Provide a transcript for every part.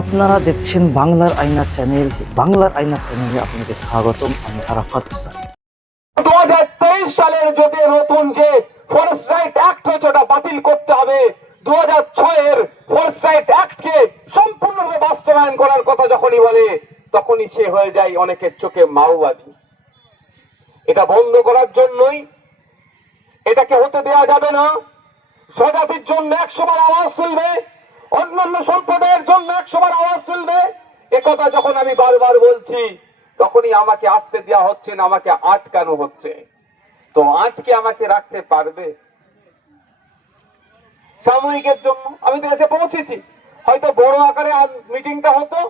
আপনারা দেখছেন বাংলার আয়না চ্যানেল, বাংলার আয়না চ্যানেলে আপনাদের স্বাগতম। আমি আরাফাত হোসেন। দু সালের যদি নতুন যে ফরেস্ট রাইট অ্যাক্ট হয়েছে, ওটা বাতিল করতে হবে। দু হাজার ছয়ের ফরেস্ট রাইট অ্যাক্টকে সম্পূর্ণভাবে বাস্তবায়ন করার কথা যখনই বলে, তখনই সে হয়ে যায় অনেকের চোখে মাওবাদী। এটা বন্ধ করার জন্যই এটাকে হতে দেওয়া যাবে না। স্বজাতির জন্য একশো বার আওয়াজ তুলবে, অন্যান্য সম্প্রদায়ের জন্য একশো বার আওয়াজ তুলবে একথা যখন আমি বারবার বলছি, তখনই আমাকে আসতে দেওয়া হচ্ছে না, আমাকে আটকানো হচ্ছে। তো আটকে আমাকে রাখতে পারবে? সাময়িকের জন্য আমি তো এসে পৌঁছেছি। হয়তো বড় আকারে মিটিংটা হতো,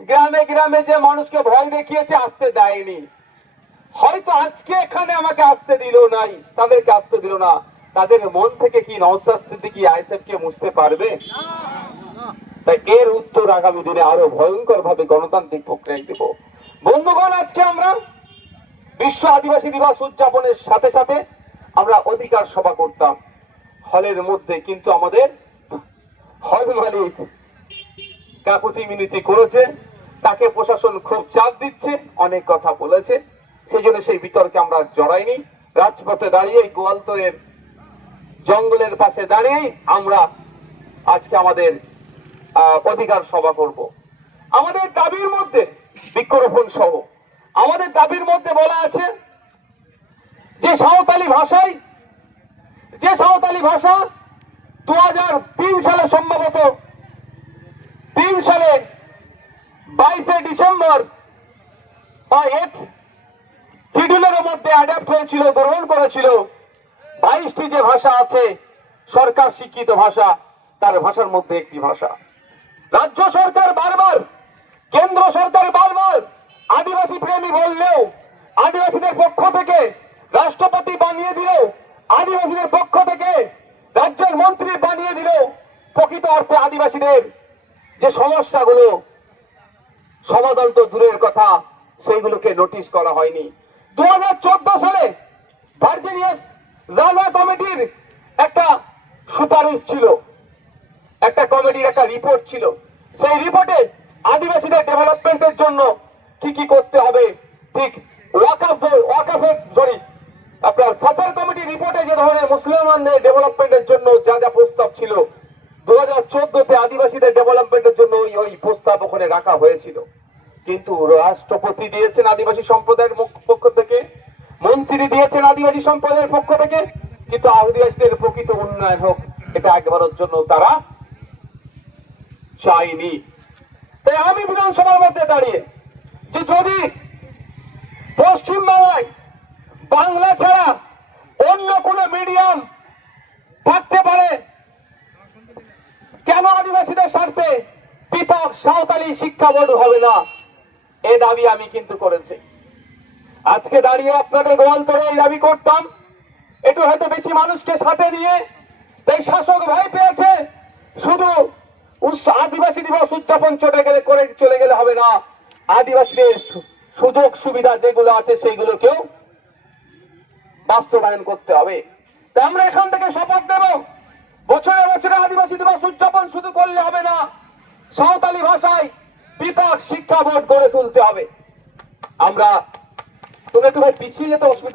গ্রামে গ্রামে যে মানুষকে ভয় দেখিয়েছে, আসতে দেয়নি। হয়তো আজকে এখানে আমাকে আসতে দিল নাই, তাদেরকে আসতে দিল না। তাদের মন থেকে কি নওসাদ সিদ্দিকী আইসেফ কে মুছতে পারবে? তাই এর উত্তর আগামী দিনে আরও ভয়ঙ্কর ভাবে গণতান্ত্রিক প্রক্রিয়ায় দেব। বন্ধুগণ, আজকে আমরা বিশ্ব আদিবাসী দিবস উদযাপনের সাথে সাথে আমরা অধিকার সভা করতাম। হলের মধ্যে কিন্তু আমাদের হল মালিক কাকুতি মিনতি করেছে, তাকে প্রশাসন খুব চাপ দিচ্ছে, অনেক কথা বলেছে। সেই জন্য সেই বিতর্কে আমরা জড়াইনি। রাজপথে দাঁড়িয়ে গোয়ালতরের জঙ্গলের পাশে দাঁড়িয়ে আমরা আজকে আমাদের অধিকার সভা করব। আমাদের দাবির মধ্যে বৃক্ষরোপণ সহ, আমাদের দাবির মধ্যে বলা আছে যে সাঁওতালি ভাষায়, যে সাঁওতালি ভাষা দু সালে সম্ভবত তিন সালে বাইশে ডিসেম্বর বা এথ শিডিউলের মধ্যে অ্যাডাপ্ট হয়েছিল, গ্রহণ করেছিল, বাইশটি যে ভাষা আছে সরকার স্বীকৃত ভাষা, তার ভাষার মধ্যে একটি ভাষা। রাজ্য সরকার বারবার, কেন্দ্র সরকার বারবার আদিবাসী প্রেমী বললেও, আদিবাসীদের পক্ষ থেকে রাষ্ট্রপতি বানিয়ে দিলেও, আদিবাসীদের পক্ষ থেকে রাজ্যের মন্ত্রী বানিয়ে দিলেও প্রকৃত অর্থে আদিবাসীদের যে সমস্যাগুলো সমাধান তো দূরের কথা, সেইগুলোকে নোটিশ করা হয়নি। দু হাজার চোদ্দ সালে ভার্জিনিয়াস জাজা কমিটির একটা সুপারিশ ছিল। একটা কমিটির একটা রিপোর্ট ছিল। সেই রিপোর্টে আদিবাসীদের ডেভেলপমেন্টের জন্য কি কি করতে হবে? ঠিক রাষ্ট্রপতি দিয়েছেন আদিবাসী সম্প্রদায়ের পক্ষ থেকে, মন্ত্রী দিয়েছেন আদিবাসী সম্প্রদায়ের পক্ষ থেকে, কিন্তু আদিবাসীদের প্রকৃত উন্নয়ন হোক, এটা একবারের জন্য তারা চাইনি। তাই আমি বিধানসভার মধ্যে দাঁড়িয়ে যে যদি পশ্চিম বাংলা ছাড়া অন্য কোন মিডিয়াম থাকতে পারে, কেন আদিবাসীদের স্বার্থে পৃথক সাঁওতালি শিক্ষা বোর্ড হবে না? এ দাবি আমি কিন্তু করেছি। আজকে দাঁড়িয়ে আপনাদের গোয়াল তোরে এই দাবি করতাম। একটু হয়তো বেশি মানুষকে সাথে নিয়ে এই শাসক ভয় পেয়েছে। শুধু আদিবাসী দিবস উদযাপন চলে গেলে করে চলে গেলে হবে না। আদিবাসীদের সুযোগ সুবিধা যেগুলো আছে সেইগুলোকেও বাস্তবায়ন করতে হবে। তা আমরা এখান থেকে শপথ দেব বছরে বছরে আদিবাসী দিবস উদযাপন শুধু করলে হবে না, সাঁওতালি ভাষায় পৃথক শিক্ষা বোর্ড গড়ে তুলতে হবে। আমরা তুমি একটু ভাই পিছিয়ে যেতে অসুবিধা